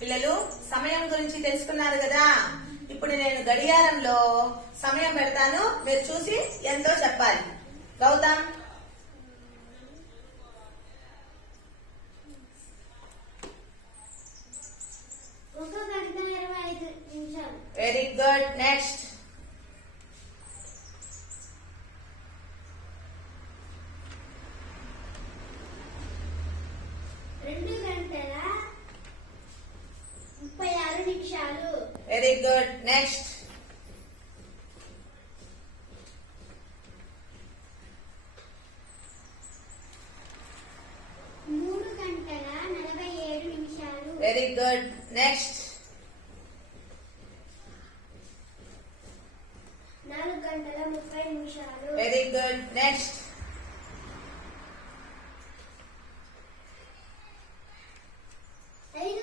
పిల్లలు సమయం గురించి తెలుసుకున్నారు కదా. ఇప్పుడు నేను గడియారంలో సమయం పెడతాను, మీరు చూసి ఎంతో చెప్పాలి. Gautam, very good. నెక్స్ట్. 2 గంటల 36 నిమిషాలు. Very good. నెక్స్ట్. 3 గంటల 47 నిమిషాలు. Very good. నెక్స్ట్. 4 గంటల 30 నిమిషాలు. Very good. నెక్స్ట్. 5